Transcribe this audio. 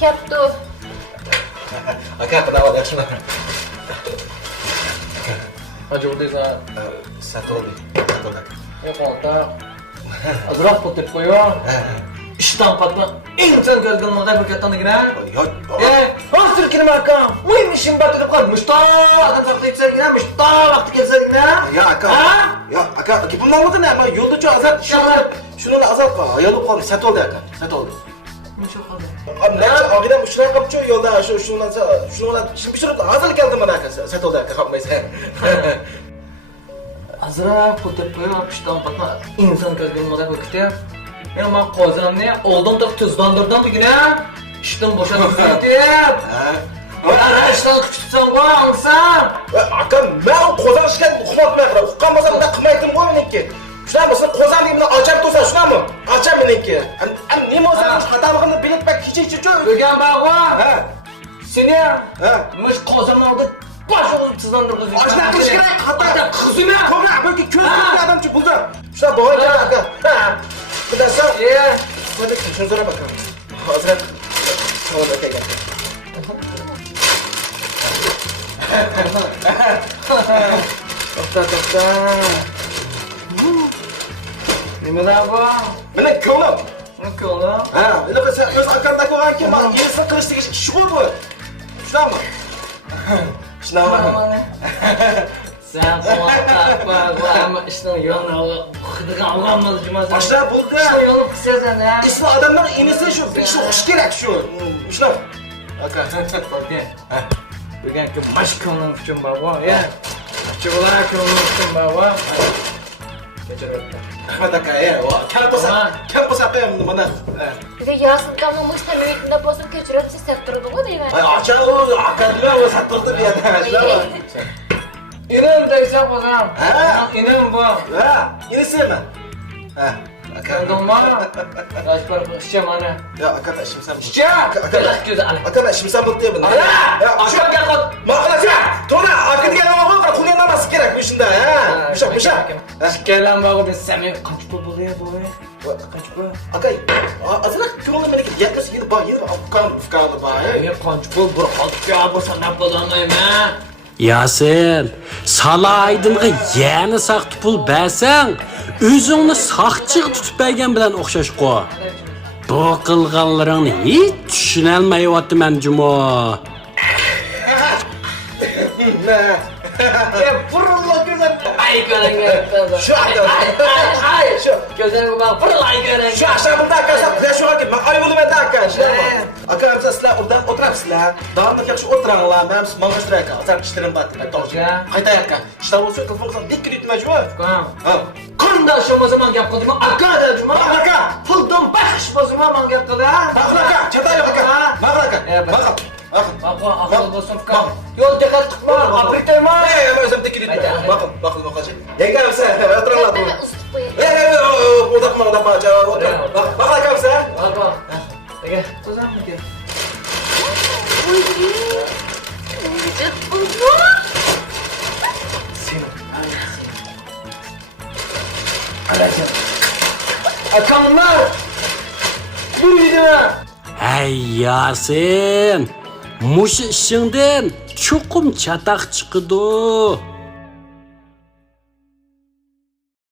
Keptu. Aka kenapa gak kena? Hacı oradaysa Satu oldu. yok oldu. Azırak tutup koyuyor. İşten patma. İnsan gözgünlüğünde bir kettanı yine. Yok. Az Türkiye'nin marka. Muymuşum batırıp kalmış. Ta adam vakti yüksel gidermiş. Ta vakti gelse yine. Ya aka. Ya aka bunun anladın ama yolda çok azalt. Şunu da azalt var. Ayağını koymuş. Satu oldu aka. Satu oldu. Muşuk oldu. Abi ne? Abiden uçuran kapçıyor yolda. Şundan şimdi bir sürü azalt geldi bana aka. Satu oldu aka kapmayız. Azırak tutup koyuyor. İşten patma. İnsan gözgünlüğünde bir kettanı. Ya ben kozanını oldum da tuzlandırdım bir güne. İşten boşa düştü deyip. Ara işten küçülsen koy alsam. Aka ben kozan şikayet okumatmayaklar. Okukanmasam da kımaydım koy meneki. Şuna mısın? Kozan diyeyim açar dursa şuna mı? Açar meneki. Neyim olsa hatalığını bilip bak hiç çok. Bugün bak var. Seni mış kozanlarda baş olup tuzlandırdı. Aşına kılıç gerek. Hatta kızını. Kobra böyle köz bir adam çık buldu. Şuna boğa gel aka. Bir de sen. Hadi şunu sonra bakalım. Hazır. Tamam okey gel. Tokta. Nima bu? Bana köylüm. Ne oldu? Öyle bir sen öz arkandaki olan kim var? İnsan kılıçtaki şu bu. Şuna mı? Şuna mı? Sen bak ama işte yolunu kıdık algamaz cumadan. Aşağı buldu. İşte yolunu kısıyorsan ya. İsmi adamdan inisi şu, bir şu hoş gerek şu. Şuna mı? Aka, bakayım. Bugünkü baş konum için baba ya. Çubular konum için baba. Geçer öpme. Ahmet Aka ya, kampus yapayım bana. Bir de yarısından o müstemiyetinde basıp geçirip siz sektörü bu değil mi? Açar o, akademiye o sattırdı bir yerden. Şuna mı? İnan deysen kozam. İnan bu. İnisi mi? Kendin var mı? Kaç para işçem anne. Ya Aka şimdi sen... İşçe! Gel gözü anne. Aka şimdi sen mutlu yapın. Ya aşağı gel kod. Makala ya. Tona akıt gel ama bak kullanma nasıl gerek bu işinde ha. Mışak. Gelen bak ben seni kaç pul buluyor bu. Kaç pul? Aka azına kırıldı beni ki yakası yeni bak fıkarlı bak. Ne kaç pul bu kalk ya bu sana bulanayım ha. Yasin, Sala Aydın'a yeni saq tupul bəsən, özünü saqçıq tutub bəyən bilən oxşaş qoy. Bu qılğanlarını hiç düşünəlməyivətdi məncüm o. Fırla gözüm. Ay görenge. Şu anda. Ay şu. Gözlerime bak fırlay görenge. Şu aşağı burada arkadaşlar. Ben şu an ben ayı bunu ben de arkadaşlar. Aka mesela sizler oradan oturapsızlar. Dağınık yakşı oturanlar. Benim mangaştıra yaka. Azar işlerim battı. Kayta yaka. İşte olsun telefonsan dik gidip mecbur. Kırdaşım o zaman yapmadım. Akka dedim. Aka. Pıldım baş bozuma man yapmadı ha. Aka. Çatay yok aka. Aka. Bak akıl olsun fıkar. Yol dikkat tutma. Apritayım ha. Ben özüm dik gidip. Bakın. Yenge sen. Oturanlar bu. Ben ısıtıp koyayım. Odakma. Bak aka sen. Bak. Gel. O zaman gel. Uy. Alacağım. Akanlar. Büyüdü. Hey Yasin, muş işindən çoxum çataq çıxıdı.